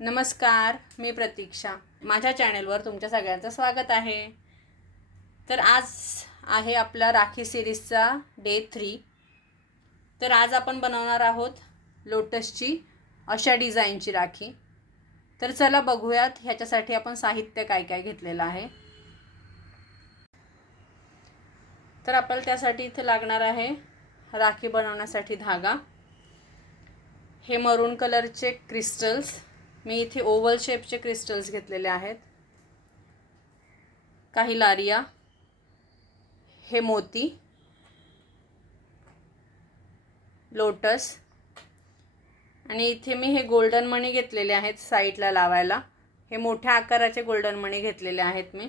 नमस्कार, मी प्रतीक्षा. माझ्या चॅनेलवर तुमच्या सगळ्यांचं स्वागत आहे. तर आज आहे आपला राखी सिरीजचा डे 3. तर आज आपण बनवणार आहोत लोटसची अशा डिझाईनची राखी. तर चला बघूयात ह्याच्यासाठी आपण साहित्य काय काय घेतलेलं आहे. तर आपल्याला त्यासाठी इथे लागणार आहे राखी बनवण्यासाठी धागा, हे मरून कलरचे क्रिस्टल्स. मी इथे ओव्हल शेपचे क्रिस्टल्स घेतलेले आहेत. काही लारिया, हे मोती, लोटस, आणि इथे मी हे गोल्डन मणी घेतलेले आहेत साईडला लावायला. हे मोठ्या आकाराचे गोल्डन मणी घेतलेले आहेत मी.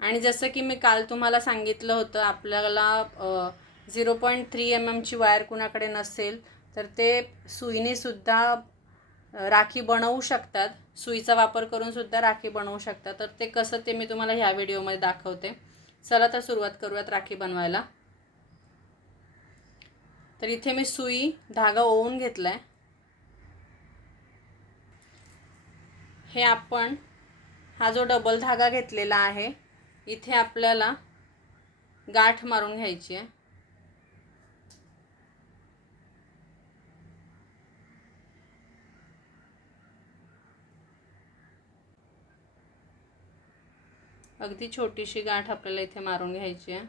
आणि जसं की मी काल तुम्हाला सांगितलं होतं, आपल्याला 0.3 mm ची वायर कुणाकडे नसेल तर ते सुईनेसुद्धा राखी बनवू शकतात. सुईचा वापर करून सुद्धा राखी बनवू शकतात. तर ते कसं ते मी तुम्हाला ह्या व्हिडिओमध्ये दाखवते. चला तर सुरुवात करूयात राखी बनवायला. तर इथे मी सुई धागा ओवून घेतला आहे. हे आपण हा जो डबल धागा घेतलेला आहे, इथे आपल्याला गाठ मारून घ्यायची आहे. अगदी छोटीशी गाठ आपल्याला इथे मारून घ्यायची आहे.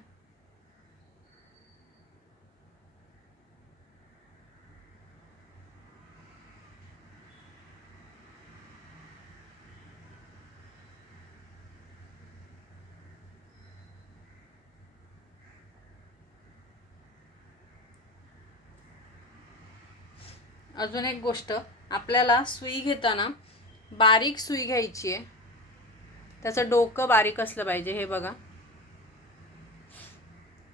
अजून एक गोष्ट, आपल्याला सुई घेताना बारीक सुई घ्यायची आहे. त्याचं डोकं बारीक असलं पाहिजे. हे बघा,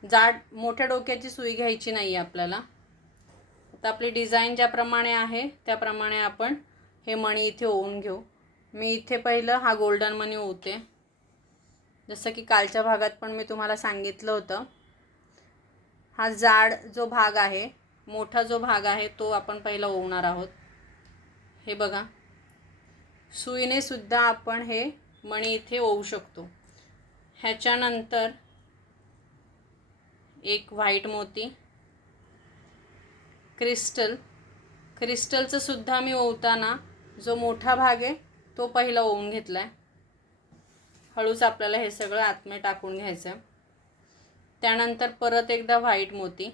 जाड मोठ्या डोक्याची सुई घ्यायची नाही आहे आपल्याला. आता आपली डिझाईन ज्याप्रमाणे आहे त्याप्रमाणे आपण हे मणी इथे ओवून घेऊ. मी इथे पहिलं हा गोल्डन मणी ओवते. जसं की कालच्या भागात पण मी तुम्हाला सांगितलं होतं, हा जाड जो भाग आहे, मोठा जो भाग आहे तो आपण पहिला ओवणार आहोत. हे बघा, सुईने सुद्धा आपण हे मणी इथे ओवू शकतो. ह्याच्यानंतर एक व्हाईट मोती, क्रिस्टलचं सुद्धा मी ओवताना जो मोठा भाग आहे तो पहिला ओवून घेतला आहे. हळूच आपल्याला हे सगळं आतमध्ये टाकून घ्यायचं आहे. त्यानंतर परत एकदा व्हाईट मोती,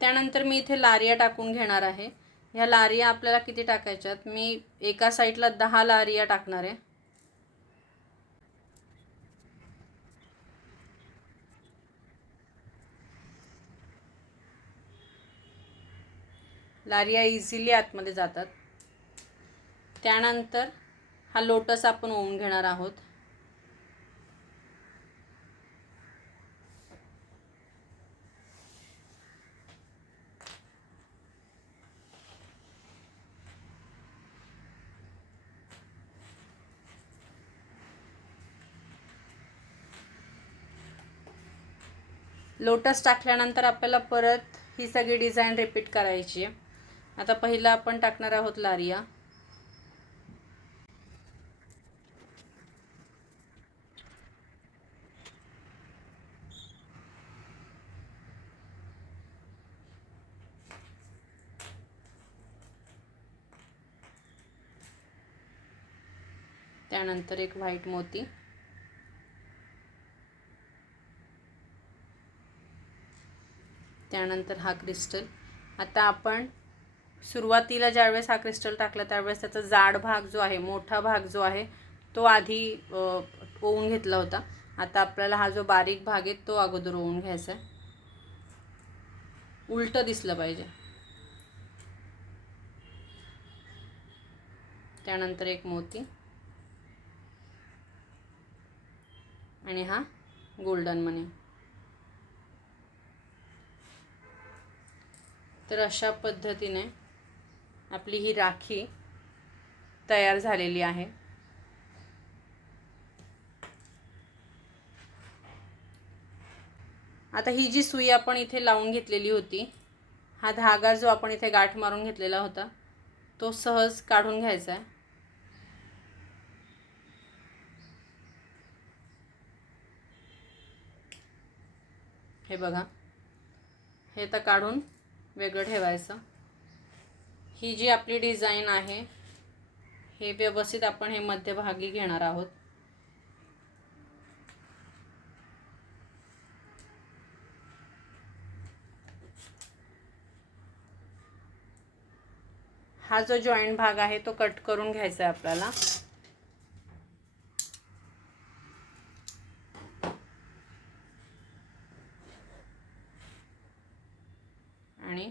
त्यानंतर मी इथे लारिया टाकून घेणार आहे. ह्या लारिया आपल्याला किती टाकायच्यात, मी एका साईडला 10 लारिया टाकणार आहे. लारिया इझिली आतमध्ये जातात. त्यानंतर हा लोटस आपण ओवून घेणार आहोत. लोटस टाकल्यानंतर आपल्याला परत ही सगळी डिझाईन रिपीट करायची आहे. आता पहिला आपण टाकणार आहोत लारिया. त्यानंतर एक व्हाईट मोती, त्यानंतर हा क्रिस्टल. आता आपण सुरुवातीला ज्यावेळेस हा क्रिस्टल टाकला त्यावेळेस त्याचा जाड भाग जो आहे, मोठा भाग जो आहे तो आधी ओवून घेतला होता. आता आपल्याला हा जो बारीक भाग आहे तो अगोदर ओवून घ्यायचा आहे. उलटं दिसलं पाहिजे. त्यानंतर एक मोती आणि हा गोल्डन मनी. तर अशा पद्धतीने आपली ही राखी तयार झालेली आहे. आता ही जी सुई आपण इथे लावून घेतलेली होती, हा धागा जो आपण इथे गाठ मारून घेतलेला होता तो सहज काढून घ्यायचा आहे. हे बघा, हे तर काढून वेगळं ठेवायचं. ही जी आपली डिझाईन आहे हे व्यवस्थित आपण हे मध्यभागी घेणार आहोत. हा जो जॉईंट भाग आहे तो कट करून घ्यायचा आहे आपल्याला. आणि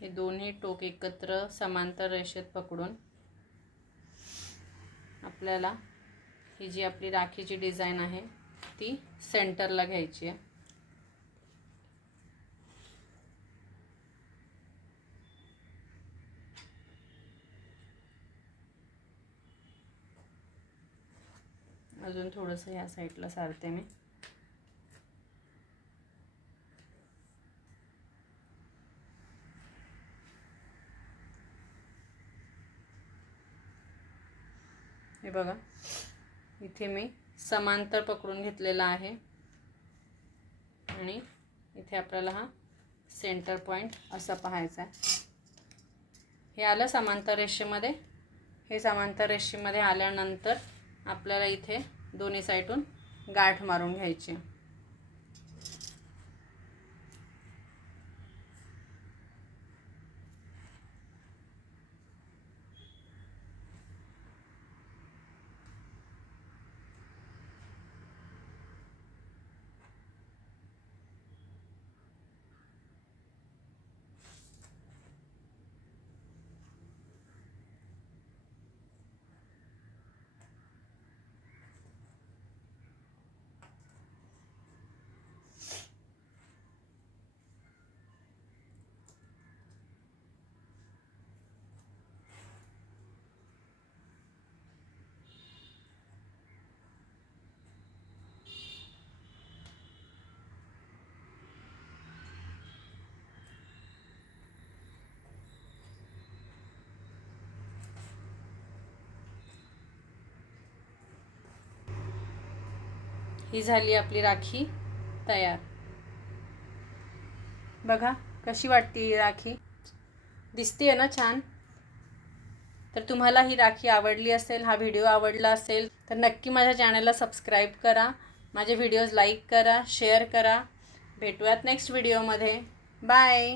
हे दोन्ही टोक एकत्र समांतर रेषेत पकडून आपल्याला ही जी आपली राखीची डिझाईन आहे ती सेंटरला घ्यायची आहे. अजून थोडंसं ह्या साईडला सारते मी. हे बघा, इथे मी समांतर पकडून घेतलेला आहे आणि इथे आपल्याला हा सेंटर पॉइंट असा पाहायचा आहे. हे आलं समांतर रेषेमध्ये. हे समांतर रेषेमध्ये आल्यानंतर आपल्याला इथे दोन्ही साईडून गाठ मारून घ्यायची. ही झाली आपली राखी तयार. बघा कशी वाटते ही राखी, दिसते ना छान. तर तुम्हाला ही राखी आवडली असेल, हा व्हिडिओ आवडला असेल तर नक्की माझ्या चॅनलला सबस्क्राईब करा, माझे व्हिडिओज लाईक करा, शेअर करा. भेटूयात नेक्स्ट व्हिडिओमध्ये. बाय.